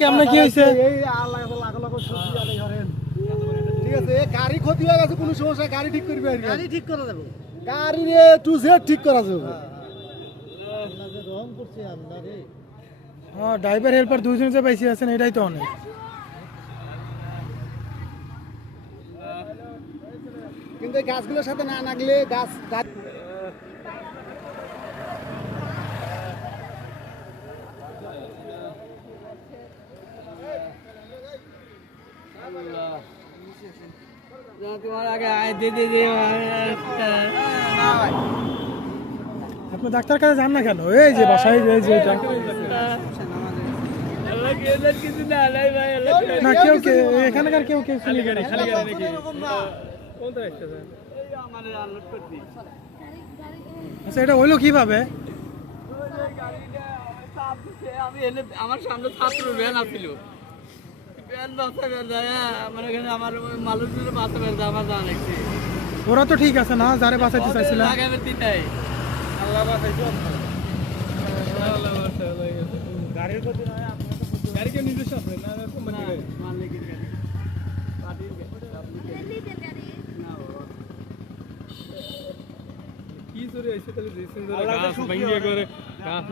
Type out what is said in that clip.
কেমনে কি হইছে? এই আল্লাহ লাখ লাখ সবজি আলাই ধরেন। ঠিক আছে, গাড়ি ক্ষতি হয়ে গেছে, কোনো সমস্যা, গাড়ি ঠিক করবে আর কি। গাড়ি ঠিক করা যাবে, গাড়ি রে টু জেড ঠিক করা যাবে। আল্লাহ যে রহম করছে আল্লাহ রে। হ্যাঁ, ড্রাইভার হেল্পার দুইজন যে পাইছি আছেন এটাই তো অনেক। কিন্তু এই গাছগুলোর সাথে না লাগলে গাছ তোমার আগে আয় দিদি দিয়ে আপনি ডাক্তার কাছে যান না কেন? এই যে বাসায় এই যে এটা না, কেউ এখানকার কেউ শুনি গাড়ি খালি গাড়ি নাকি? কোনটা আসতেছেন? আচ্ছা, এটা হইলো কিভাবে? আমার সামনে ছাত্র ভ্যান আসছিল, ভ্যান বাসা আমার এখানে আমার মানুষগুলো বাসা বেড়ে আমার জানা লাগছে। ওরা তো ঠিক আছে না, যারে বাঁচাইতে চাইছিলাম। আগামী দিনটাই আল্লাহ বাঁচাইছো। গাড়ির ক্ষতি নয়, গাড়ি কে নিজস্ব আছে না কোম্পানি গাড়ি? মালিকের গাড়ি, পার্টির গাড়ি। কি চুরি হয়েছে তাহলে? গাছ ভাঙিয়ে করে গাছ